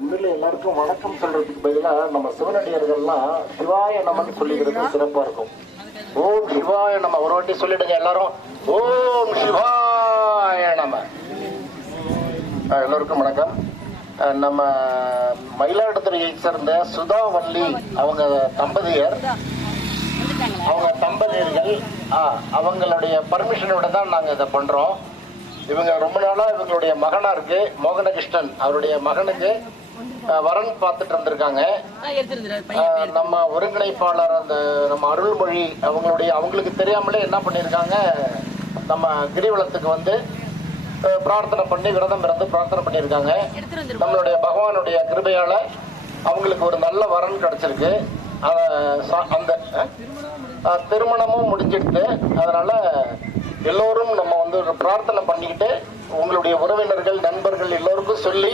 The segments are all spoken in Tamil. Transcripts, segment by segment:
உண்மையில எல்லாருக்கும் வணக்கம் சொல்றதுக்கு பதிலாக நம்ம சிவனடியார்கள்லாம் சிவாய நமன்னு சொல்லிக்கிறது சிறப்பா இருக்கும். ஓம் சிவாய நம ஒரு வாட்டி சொல்லிடுங்க எல்லாரும். ஓம் சிவாய நம. எல்லோருக்கும் வணக்கம். நம்ம மயிலாடுதுறையை சேர்ந்த சுதாவல்லி அவங்க தம்பதியர்கள் அவங்களுடைய பர்மிஷனோட தான் நாங்க இதை பண்றோம். இவங்க ரொம்ப நாளா இவங்களுடைய மகனா இருக்கு மோகனகிருஷ்ணன், அவருடைய மகனுக்கு வரன் பார்த்துட்டு இருந்திருக்காங்க. நம்ம ஒருங்கிணைப்பாளர் அந்த நம்ம அருள்மொழி அவங்களுக்கு தெரியாமலே என்ன பண்ணிருக்காங்க, நம்ம கிரிவலத்துக்கு வந்து பிரார்த்தனை பண்ணி விரதம் இருந்து பிரார்த்தனை பண்ணியிருக்காங்க. நம்மளுடைய பகவானுடைய கிருபையால அவங்களுக்கு ஒரு நல்ல வரன் கிடைச்சிருக்கு. அந்த திருமணமும் முடிஞ்சிட்டு அதனால எல்லோரும் நம்ம வந்து ஒரு பிரார்த்தனை பண்ணிக்கிட்டு உங்களுடைய உறவினர்கள் நண்பர்கள் எல்லோருக்கும் சொல்லி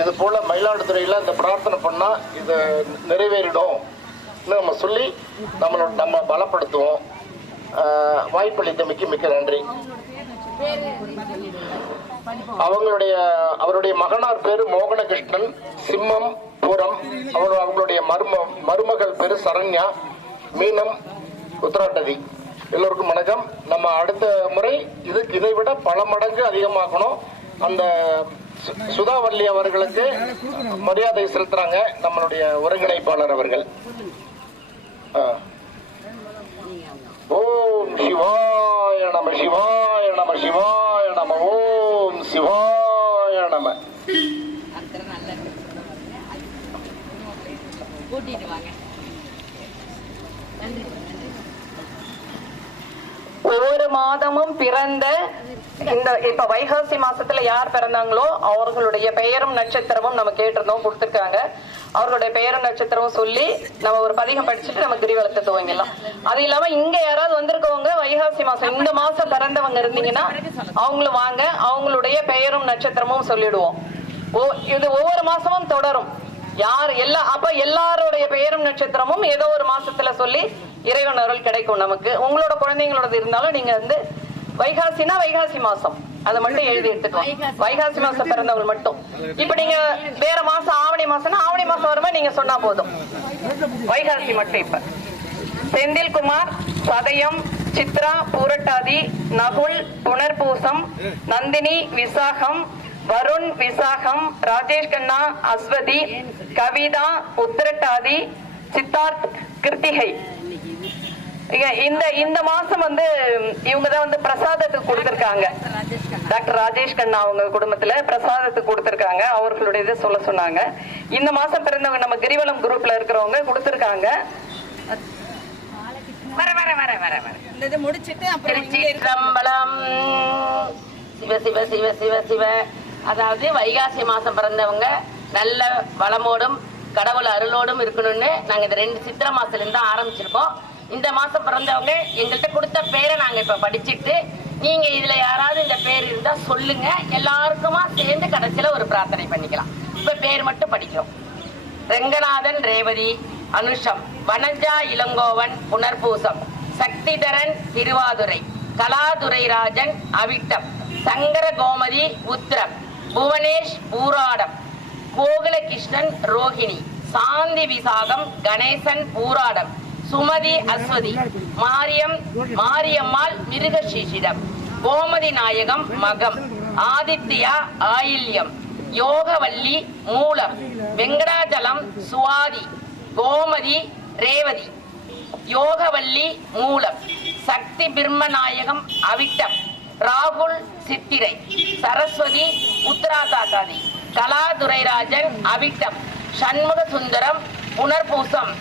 இது போல மயிலாடுதுறையில இந்த பிரார்த்தனை பண்ணா இது நிறைவேறிடும் நம்ம சொல்லி நம்ம பலப்படுத்துவோம். வாய்ப்பளித்தமைக்கு மிக்க நன்றி. அவருடைய மகனார் பேரு மோகனகிருஷ்ணன், சிம்மம் பூரம். அவங்களுடைய மருமகள் பேரு சரண்யா, மீனம் உத்திராட்டதி. எல்லோருக்கும் வணக்கம். நம்ம அடுத்த முறை இதை விட பல மடங்கு அதிகமாக்கணும். அந்த சுதாவல்லி அவர்களுக்கு மரியாதை செலுத்துறாங்க நம்மளுடைய ஒருங்கிணைப்பாளர் அவர்கள். ஓம் சிவாய நம சிவாய நம சிவாய நம ஓம் சிவாய நம. ஒவ்வொரு மாதமும் பிறந்த இப்ப வைகாசி மாசத்துல யார் பிறந்தாங்களோ அவர்களுடைய பெயரும் நட்சத்திரமும் நம்ம கேட்டிருந்தோம், கொடுத்திருக்காங்க. அவர்களுடைய பெயரும் நட்சத்திரமும் சொல்லி நம்ம ஒரு பதிகம் படிச்சுட்டு நம்ம கிரிவலத்தை துவங்கலாம். அது இல்லாம இங்க யாராவது வந்திருக்கவங்க வைகாசி மாசம் இந்த மாசம் பிறந்தவங்க இருந்தீங்கன்னா அவங்களும் வாங்க, அவங்களுடைய பெயரும் நட்சத்திரமும் சொல்லிடுவோம். இது ஒவ்வொரு மாசமும் தொடரும். அப்ப எல்லாருடைய பெயரும் நட்சத்திரமும் ஏதோ ஒரு மாசத்துல சொல்லி இறைவன் அருள் கிடைக்கும் நமக்கு. உங்களோட குழந்தைங்களோட இருந்தாலும் நீங்க வந்து வைகாசினா வைகாசி மாசம் அதை மட்டும் எழுதி எடுத்துக்கலாம். வைகாசி மாசம் பிறந்தவங்க மட்டும். இப்ப நீங்க வேற மாசம் ஆவணி மாசம்னா ஆவணி மாசம் வருமா நீங்க சொன்னா போதும். வைகாசி மட்டும். இப்ப செந்தில்குமார், சதயம், சித்ரா, பூரட்டாதி, நகுல், புனர்பூசம், நந்தினி, விசாகம், வருண், விசாகம், ராஜேஷ் கண்ணா, அஸ்வதி, கவிதா, உத்திரட்டாதி, சித்தார்த், கிருத்திகை. இந்த மாசம் வந்து இவங்கதான் வந்து பிரசாதத்துக்கு கொடுத்திருக்காங்க. டாக்டர் ராஜேஷ் கண்ணா அவங்க குடும்பத்துல பிரசாதத்துக்கு கொடுத்திருக்காங்க. அவர்களுடைய இதை சொல்ல சொன்னாங்க. இந்த மாசம் பிறந்தவங்க நம்ம கிரிவலம் குரூப்ல இருக்கிறவங்க கொடுத்திருக்காங்க. சிவ சிவ சிவ சிவ சிவ. அதாவது வைகாசி மாசம் பிறந்தவங்க நல்ல வளமோடும் கடவுள் அருளோடும் இருக்கணும்னு நாங்க இந்த 2 சித்திரை மாசத்துல இருந்து ஆரம்பிச்சிருக்கோம். இந்த மாசம் பிறந்தவங்க எங்கள்கிட்ட கொடுத்த பேரை நாங்க இப்ப படிச்சுட்டு நீங்க இதுல யாராவது இந்த பேர் இருந்தா சொல்லுங்க, எல்லாருக்குமா சேர்ந்து கடைசியில ஒரு பிரார்த்தனை பண்ணிக்கலாம். இப்ப பேர் மட்டும் படிக்கிறோம். ரெங்கநாதன் ரேவதி, அனுஷம், வனஜா இளங்கோவன் புனர்பூசம், சக்திதரன் திருவாதுரை, கலாதுரைராஜன் அவிட்டம், சங்கர கோமதி உத்திரம், புவனேஷ் பூராடம், கோகுலகிருஷ்ணன் ரோஹிணி, சாந்தி விசாகம், கணேசன் பூராடம், சுமதி அஸ்வதி, மாரியம்மாள் மிருகசீஷிடம், கோமதி நாயகம் மகம், ஆதித்யா ஆயில்யம், யோகவல்லி மூலம், வெங்கடாஜலம் சுவாதி, கோமதி ரேவதி, யோகவல்லி மூலம், சக்தி பிரம்மநாயகம் அவிட்டம், ராகுல் சித்திரை, சரஸ்வதி உத்தராகாதி, கலாதுரைராஜன் அவிட்டம், சண்முக சுந்தரம் புனர்பூசம்,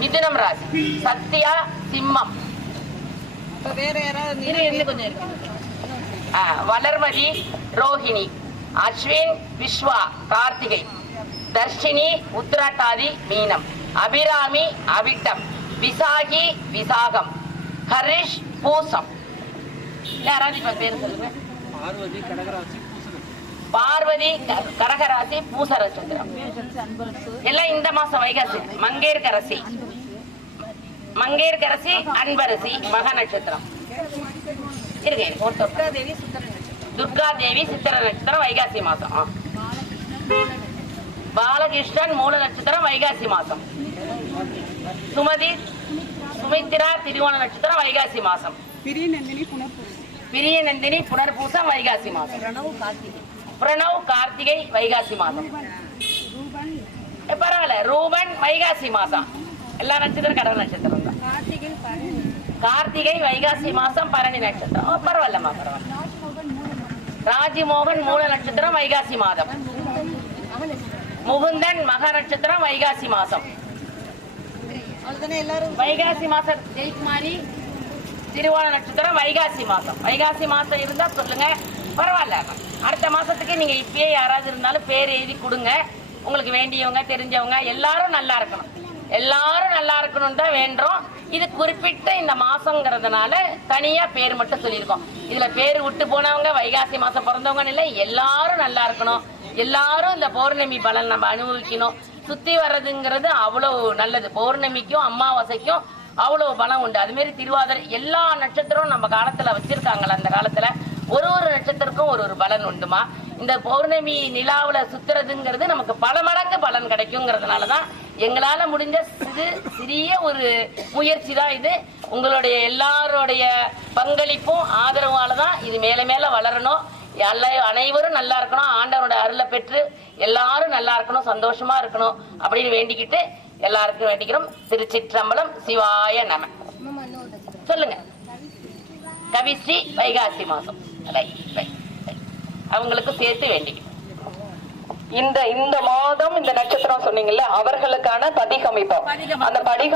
மிதுனம் ராசி, சத்யா சிம்மம், வளர்மதி ரோஹிணி, அஸ்வின் விஸ்வா கார்த்திகை, தர்ஷினி உத்திராட்டாதி மீனம், அபிராமி அவிட்டம், விசாகி விசாகம், ஹரிஷ் பூசம். யாராவது இப்ப பேர் சொல்லுங்க. பார்வதி கடகராசி பூச நட்சத்திரம் எல்லாம் இந்த மாசம் வைகாசி. மங்கேற்கரசி அன்பரசி மக நட்சத்திரம் இருக்கு. துர்கா தேவி சித்திர நட்சத்திரம் வைகாசி மாசம். பாலகிருஷ்ணன் மூல நட்சத்திரம் வைகாசி மாசம். சுமதி சுமித்ரா திருவோண நட்சத்திரம் வைகாசி மாசம். பிரிய நந்தினி புனர்பூசம் வைகாசி மாசம். பிரணவ் கார்த்திகை வைகாசி மாசம். பரவாயில்ல. ரூபன் வைகாசி மாசம். எல்லா நட்சத்திரம் கடவுள் நட்சத்திரம் தான். கார்த்திகை வைகாசி மாசம் பரணி நட்சத்திரம். பரவாயில்லம்மா பரவாயில்ல. ராஜ்மோகன் மூல நட்சத்திரம் வைகாசி மாதம். முகுந்தன் மக நட்சத்திரம் வைகாசி மாசம். வைகாசி மாசம் ஜெயக்குமாரி திருவோண நட்சத்திரம் வைகாசி மாசம். வைகாசி மாசம் இருந்தா சொல்லுங்க, பரவாயில்ல. அடுத்த மாசத்துக்கு நீங்க இப்பயே யாராவது இருந்தாலும் பேர் எழுதி கொடுங்க. உங்களுக்கு வேண்டியவங்க தெரிஞ்சவங்க எல்லாரும் நல்லா இருக்கணும், எல்லாரும் நல்லா இருக்கணும் தான் வேண்டோம். இது குறிப்பிட்ட இந்த மாசங்கிறதுனால தனியா பேர் மட்டும் சொல்லியிருக்கோம். இதுல பேர் விட்டு போனவங்க வைகாசி மாசம் பிறந்தவங்க இல்லை, எல்லாரும் நல்லா இருக்கணும், எல்லாரும் இந்த பௌர்ணமி பலன் நம்ம அனுபவிக்கணும். சுத்தி வர்றதுங்கிறது அவ்வளவு நல்லது. பௌர்ணமிக்கும் அமாவாசைக்கும் அவ்வளவு பலம் உண்டு. அது மாதிரி திருவாதிரை எல்லா நட்சத்திரம் நம்ம காலத்துல வச்சிருக்காங்களா, அந்த காலத்துல ஒரு ஒரு நட்சத்திரக்கும் ஒரு ஒரு பலன் உண்டுமா. இந்த பௌர்ணமி நிலாவுல சுத்துறதுங்கிறது நமக்கு பல மடங்கு பலன் கிடைக்குங்கிறதுனாலதான் எங்களால முடிஞ்ச சிறிய ஒரு முயற்சி தான் இது. உங்களுடைய எல்லாருடைய பங்களிப்பும் ஆதரவாலதான் இது மேல மேல வளரணும். அனைவரும் நல்லா இருக்கணும், ஆண்டவனோட அருளை பெற்று எல்லாரும் நல்லா இருக்கணும், சந்தோஷமா இருக்கணும் அப்படின்னு வேண்டிக்கிட்டு எல்லாருக்கும் வேண்டிக்கிறோம். திருச்சிற்றம்பலம். சிவாய நம. சொல்லுங்க. கவிஸ்ரீ வைகாசி மாசம். அவங்களுக்கு சேர்த்து வேண்டிக்கிறோம். இந்த மாதம் இந்த நட்சத்திரம் சொன்னீங்கல்ல, அவர்களுக்கான பதிகமைப்போம். அந்த பதிகம்